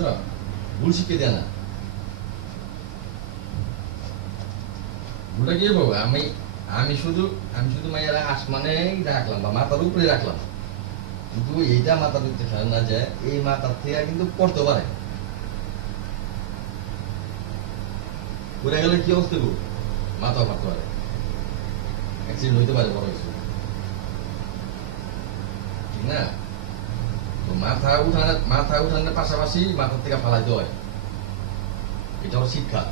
বুঝছো? ভুল শিখে দেয় না। ভুলটা কি বলবো, আমি শুধু মায়েরা আসমানে রাখলাম বা মাথার উপরে রাখলাম, কিন্তু এইটা মাথার উপরে ফেলে না যে এই মাথার থেকে কিন্তু পড়তে পারে। পড়ে গেলে কি অবস্থা করবো? মাথা ফাটতে পারে, অ্যাক্সিডেন্ট হইতে পারে বড় কিছু, ঠিক না? তো মাথা উঠানোর পাশাপাশি মাথার থেকে ফালাইতে হয়, এটা হলো শিক্ষা।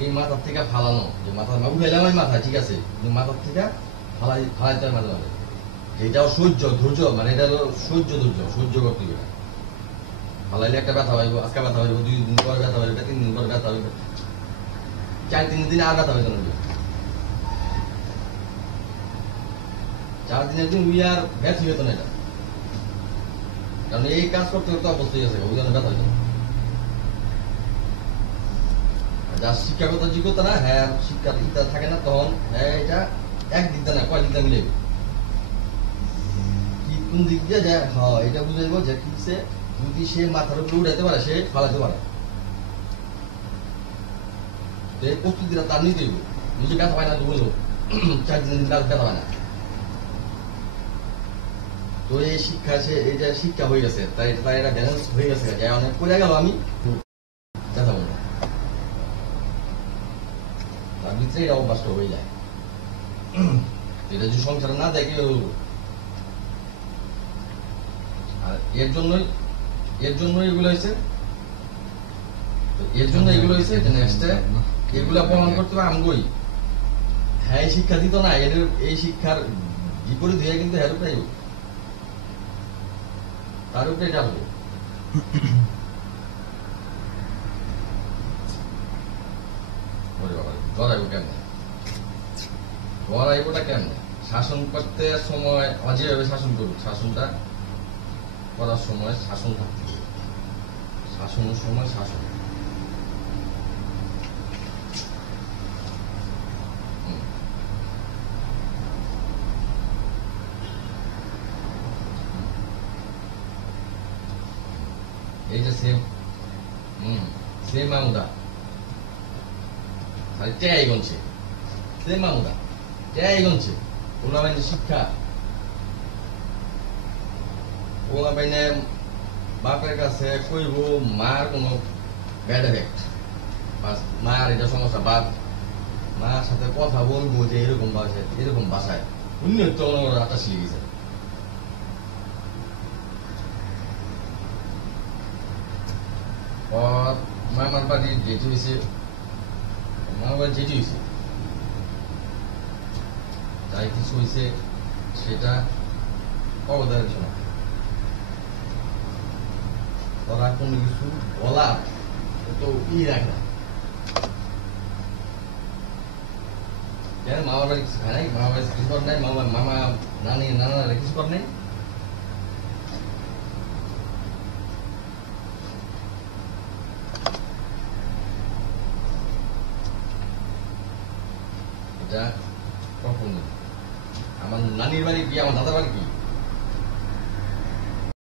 এই মাথার থেকে ফালানো, যে মাথা উঠাইলাম আমি মাথা, ঠিক আছে, কিন্তু মাথার থেকে ফালাইতে হয় মাঝে মাঝে। এটাও ধৈর্য, মানে এটা হলো সহ্য করতে হবে। ফালাইলে একটা ব্যথা পাইব, আজকে ব্যথা পাইব, 2 দিন পর ব্যথা পাইবে, 3 দিন পর ব্যথা পাইবে, 4 দিন আর ব্যথা পাইবে না। 4 দিনের দিন উই আর ব্যথা হইতো না এটা, কারণ এই কাজ করতে করতে অবস্থায় আছে, ওই জন্য ব্যথা হইতো না। যার শিক্ষাগত যোগ্যতা না, হ্যাঁ শিক্ষার ইচ্ছা থাকে না, তখন হ্যাঁ এটা একদিক দিয়ে না কয় দিক দিয়ে মিলে কি কোন দিক দিয়ে যায়, হ্যাঁ এটা বুঝাইব যে কি সে যদি সে মাথার উপরে উঠাইতে পারে সে ফালাইতে পারে। এই প্রস্তুতিটা তার নিতে হইব। নিজে ব্যথা পায় না তো বলবো 4 দিন ব্যথা পায় না। তো এই শিক্ষা এইটা শিক্ষা হয়ে গেছে, তাই এটা ব্যালেন্স হয়ে গেছে, যাই অনেক করে গেল আমি ব্যথা বলবো, তার ভিতরে এটা অভ্যাসটা হয়ে যায়। এটা যদি সংসারে না দেখে, আর এর জন্যই এগুলো হয়েছে, এগুলা প্রমাণ করতে হবে আমগই। হ্যাঁ শিক্ষা দিত না, এই শিক্ষার বিপরীত হয়ে কিন্তু হের উপরে তার উপরে যাবো। গড়াইবোটা কেমনে? শাসন করতে সময় যেভাবে শাসন করুক, শাসনটা করার সময় শাসন থাকতে হবে, শাসনের সময় শাসন। এই যে সেম মামুদা টেয়াই গনছে, সেম মামুদা টেয়াই গনছে। ওরা বাইনে শিক্ষা, ওরা বাইনে বাপের কাছে কইব মার কোনো ব্যাড এফেক্ট, মার এটা সমস্যা, বাপ মার সাথে কথা বলবো যে এরকম বাসায় উন্নত আটা শিখে গেছে। মামার বাড়ি যেটি হয়েছে, মামার বাড়ি যেটি হয়েছে, যাই কিছু হয়েছে সেটা অবদানের শোনা, ওরা কোনো কিছু বলার তো রাখে না। মামার বাড়ি কিছু খায় নাই, মামার বাড়ি কিছু কর নাই, মামা নানারা কিছু কর নাই। এটা কখন আমার নানির বাড়ি কি, আমার দাদার বাড়ি কি,